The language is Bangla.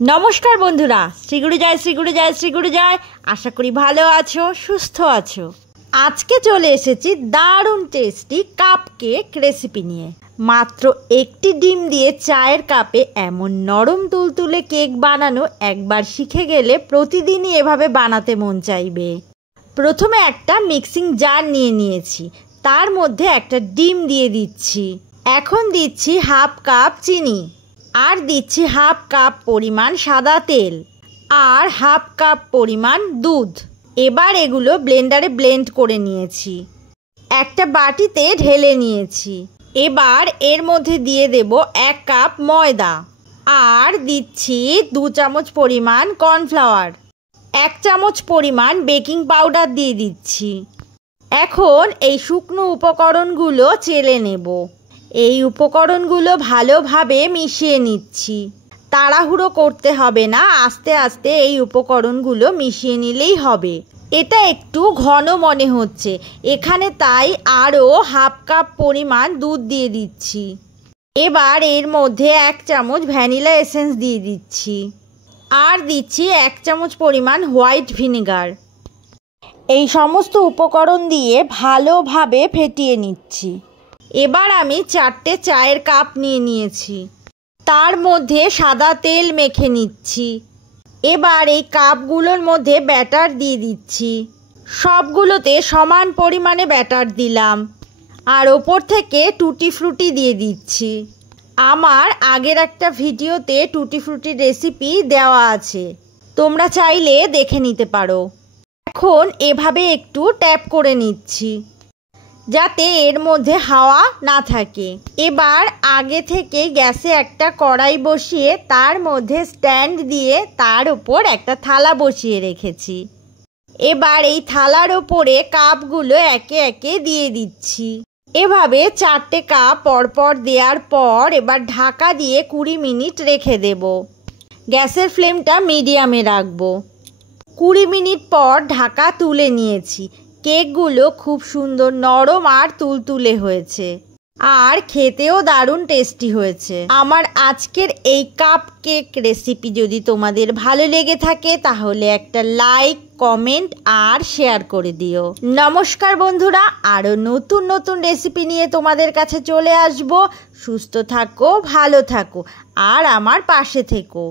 নমস্কার বন্ধুরা, শ্রীগুরু জয় শ্রীগুরু জয় শ্রীগুরু জয়। আশা করি ভালো আছো, সুস্থ আছো। আজকে চলে এসেছি দারুণ টেস্টি কাপ কেক রেসিপি নিয়ে। মাত্র একটি ডিম দিয়ে চায়ের কাপে এমন নরম তুলতুলে কেক বানানো একবার শিখে গেলে প্রতিদিনই এভাবে বানাতে মন চাইবে। প্রথমে একটা মিক্সিং জার নিয়ে নিয়েছি, তার মধ্যে একটা ডিম দিয়ে দিচ্ছি। এখন দিচ্ছি হাফ কাপ চিনি, আর দিচ্ছি হাফ কাপ পরিমাণ সাদা তেল, আর হাফ কাপ পরিমাণ দুধ। এবার এগুলো ব্লেন্ডারে ব্লেন্ড করে নিয়েছি, একটা বাটিতে ঢেলে নিয়েছি। এবার এর মধ্যে দিয়ে দেব 1 কাপ ময়দা, আর দিচ্ছি 2 চামচ পরিমাণ কর্নফ্লাওয়ার, 1 চামচ পরিমাণ বেকিং পাউডার দিয়ে দিচ্ছি। এখন এই শুকনো উপকরণগুলো চেলে নেব। এই উপকরণগুলো ভালোভাবে মিশিয়ে নিচ্ছি। তাড়াহুড়ো করতে হবে না, আস্তে আস্তে এই উপকরণগুলো মিশিয়ে নিলেই হবে। এটা একটু ঘন মনে হচ্ছে, এখানে তাই আরও হাফ কাপ পরিমাণ দুধ দিয়ে দিচ্ছি। এবার এর মধ্যে 1 চামচ ভ্যানিলা এসেন্স দিয়ে দিচ্ছি, আর দিচ্ছি 1 চামচ পরিমাণ হোয়াইট ভিনেগার। এই সমস্ত উপকরণ দিয়ে ভালোভাবে ফেটিয়ে নিচ্ছি। এবার আমি 4টে চায়ের কাপ নিয়ে নিয়েছি, তার মধ্যে সাদা তেল মেখে নিচ্ছি। এবার এই কাপগুলোর মধ্যে ব্যাটার দিয়ে দিচ্ছি। সবগুলোতে সমান পরিমাণে ব্যাটার দিলাম, আর ওপর থেকে টুটি ফ্রুটি দিয়ে দিচ্ছি। আমার আগের একটা ভিডিওতে টুটি ফ্রুটির রেসিপি দেওয়া আছে, তোমরা চাইলে দেখে নিতে পারো। এখন এভাবে একটু ট্যাপ করে নিচ্ছি, যাতে এর মধ্যে হাওয়া না থাকে। এবার আগে থেকে গ্যাসে একটা কড়াই বসিয়ে তার মধ্যে স্ট্যান্ড দিয়ে তার উপর একটা থালা বসিয়ে রেখেছি। এবার এই থালার ওপরে কাপগুলো একে একে দিয়ে দিচ্ছি। এভাবে 4টে কাপ পরপর দেওয়ার পর এবার ঢাকা দিয়ে 20 মিনিট রেখে দেব। গ্যাসের ফ্লেমটা মিডিয়ামে রাখবো। 20 মিনিট পর ঢাকা তুলে নিয়েছি। কেকগুলো খুব সুন্দর নরম আর তুলতুলে হয়েছে, আর খেতেও দারুণ টেস্টি হয়েছে। আমার আজকের এই কাপ কেক রেসিপি যদি তোমাদের ভালো লেগে থাকে তাহলে একটা লাইক, কমেন্ট আর শেয়ার করে দিও। নমস্কার বন্ধুরা, আরও নতুন নতুন রেসিপি নিয়ে তোমাদের কাছে চলে আসবো। সুস্থ থাকো, ভালো থাকো, আর আমার পাশে থেকো।